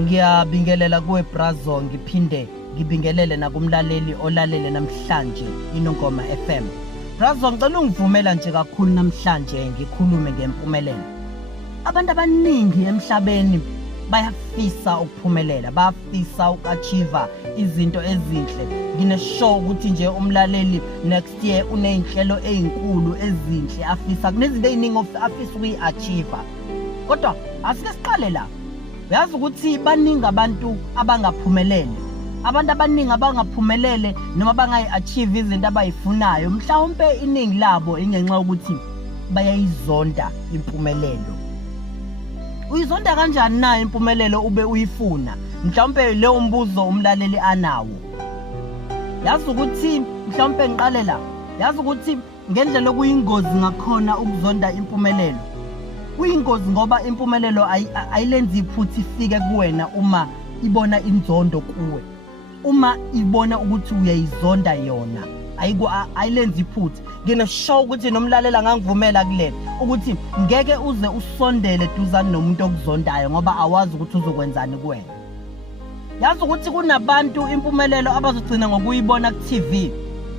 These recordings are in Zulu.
Ngiyabingelela kuwe Brazo, ngiphinde ngibingelele nakumlaleli olalele namhlanje iNongoma FM. Brazo, ngicela ungivumela nje kakhulu namhlanje ngikhulume ngempumelelo. Abantu abaningi emhlabeni bayafisa ukuphumelela, bayafisa ukachieva izinto ezinhle. Ngineshow ukuthi nje umlaleli next year uneyinhlelo ezinkulu ezinhle, afisa kunezinto eziningi afisa ukuyi-achieve. Kodwa asike siqale la. Uyazi ukuthi baningi abantu abangaphumelele. Abantu abaningi abangaphumelele noma bangayi-achieve izinto abayifunayo, mhlawumbe iningi labo ingenxa yokuthi bayayizonda impumelelo. Uyizonda kanjani na impumelelo ube uyifuna? Mhlawumbe leyo mbuzo umlaleli anawo. Yazi ukuthi mhlawumbe ngiqale la. Yazi ukuthi ngendlela okuyingozi ngakhona ukuzonda impumelelo. Kuyingozi ngoba impumelelo ayilenzi iphutha ifike kuwena uma ibona inzondo kuwe. Uma ibona ukuthi uyayizonda yona, ayilenzi iphutha. Ngineshow ukuthi nomlalela ngangivumela kulena ukuthi ngeke uze usondele duzane nomuntu okuzondayo ngoba awazi ukuthi uzokwenzani kuwena. Yazi ukuthi kunabantu impumelelo abazogcina ngokuyibona ku-TV.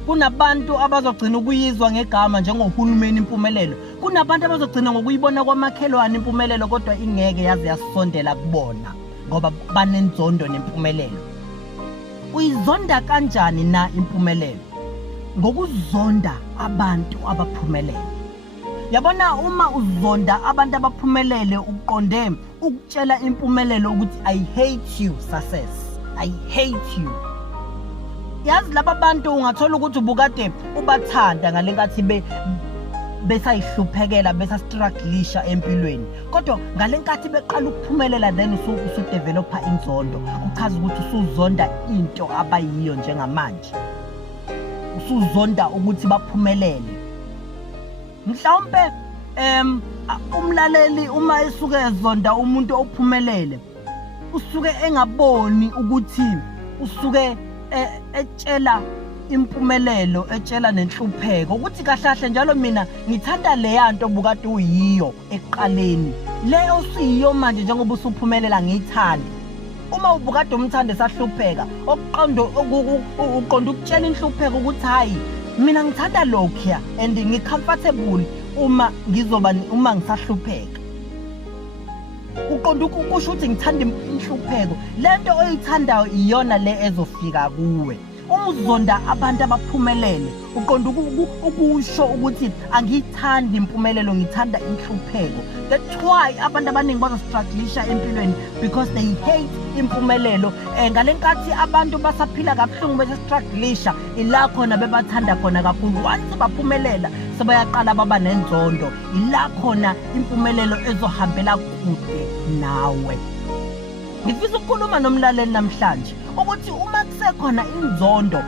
Kunabantu abazogcina ukuyizwa ngegama njengohulumeni impumelelo. Kunabantu abazogcina ngokuyibona kwamakhelwane impumelelo kodwa ingeke yaze yasondela kubona ngoba banenzondo nempumelelo. Uyizonda kanjani na impumelelo? Ngokuzonda abantu abaphumelele. Yabona, uma uzonda abantu abaphumelele uqonde ukutshela impumelelo ukuthi I hate you success, I hate you. Yazi laba bantu ungathola ukuthi ubukade ubathanda ngalenkathi besayihluphekela, besastrugglisha empilweni. Kodwa ngalenkathi beqala ukuphumelela then usudevelopa inzondo. Uchaza ukuthi usuzonda into abayiyo njengamanje. Usuzonda ukuthi baphumelele. Mhlawumbe umlaleli uma esuke ezonda umuntu ophumelele, usuke engaboni ukuthi usuke etshela impumelelo, etshela nenhlupheko ukuthi kahlahle njalo mina ngithanda le yanto obukade uyiyo eqaleni. Le osuyiyo manje njengoba usuphumelela ngiyithanda. Uma ubukade umthande sahlupheka, uqonda ukutshela inhlupheko ukuthi hayi mina ngithanda lokho and ngicomfortable uma ngisahlupheka. Uqonda ukusho ukuthi ngithanda inhlupheko. Lento oyithandayo iyona le ezofika kuwe. Uma uzonda abantu abaphumelele, uqonda ukusho ukuthi angiyithandi impumelelo, ngithanda inhlupheko. That's why abantu abaningi bazostrugglisha empilweni because they hate impumelelo. Ngalenkathi abantu basaphila kabuhlungu besestrugglisha, ila khona bebathanda khona kakhulu. Once baphumelela sebayaqala baba nenzondo, ila khona impumelelo ezohambela kude nawe. Ngifisa ukukhuluma nomlaleli namhlanje ukuthi uma kusekhona inzondo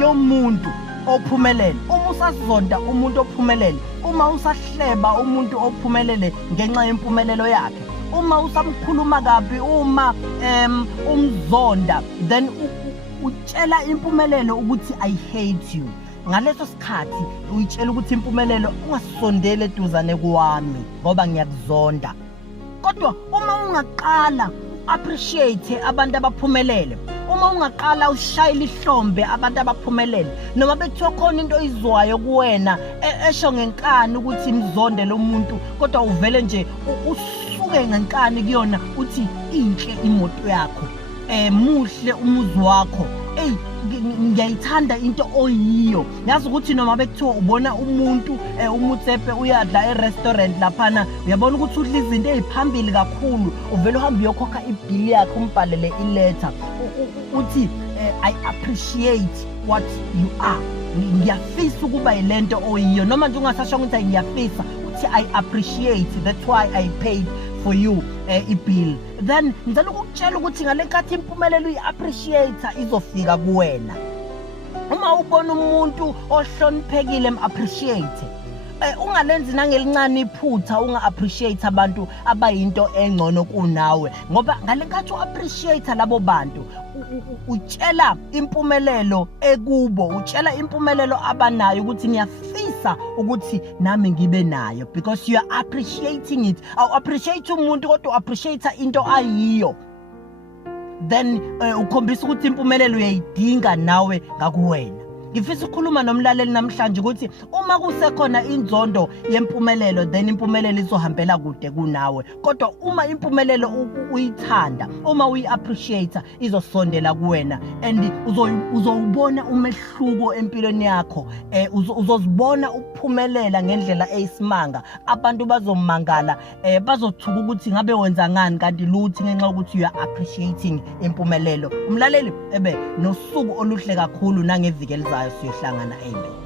yomuntu ophumelele, uma usazonda umuntu ophumelele, uma usahleba umuntu ophumelele ngenxa yempumelelo yakhe, uma usamkhuluma kabi, uma umzonda, then utshela impumelelo ukuthi I hate you. Ngaleso sikhathi uyitshela ukuthi impumelelo ungasondele eduzane kwami ngoba ngiyakuzonda. Kodwa uma ungaqala appreciate abantu abaphumelele, uma ungaqala ushayile ihlombe abantu abaphumelele, noma bethiwa khona into izwayo kuwena esho ngenkani ukuthi imzonde lo muntu, kodwa uvele nje usuke ngenkani kuyona uthi inhle imoto yakho, muhle umuzi wakho, ngiyayithanda into oyiyo. Yazi ukuthi noma bekuthiwa ubona umuntu umutsepe uyadla e-restaurant laphana, uyabona ukuthi udla izinto eziphambili kakhulu, uvela uhamba uyokhokha ibhili yakhe umbhalele iletter uthi I appreciate what you are. Ngiyafisa ukuba yilento oyiyo, noma nje ungasasho ukuthi ngiyafisa, uthi I appreciate, that's why I paid for you ibill. Then ngicela ukukutshela ukuthi ngalenkathi impumelelo uyi-appreciate izofika kuwena. Uma ubona umuntu ohloniphekile appreciate. Ungalenzi nangelincane iphutha unga-appreciate abantu abayinto engcono kunawe, ngoba ngalenkathi u-appreciate labo bantu utshela impumelelo ekubo, utshela impumelelo abanayo ukuthi ngiyafisa ukuthi nami ngibe nayo, because you are appreciating it. Awu appreciate umuntu kodwa appreciate into ayiyo. then ukhombisa ukuthi impumelelo uyayidinga nawe ngakuwena. Ngifisa ukukhuluma nomlaleli namhlanje ukuthi uma kusekhona inzondo yempumelelo then impumelelo izohambela kude kunawe, kodwa uma impumelelo uyithanda, uma uyi-appreciate izosondela kuwena and uzowubona umehluko empilweni yakho. Uzozibona ukuphumelela ngendlela eyisimanga. Abantu bazomangala, bazothuka ukuthi ngabe wenza ngani kanti luthi ngenxa ukuthi you are appreciating impumelelo. Umlaleli nosuku oluhle kakhulu nangeviki elizayo siyohlangana. Amen.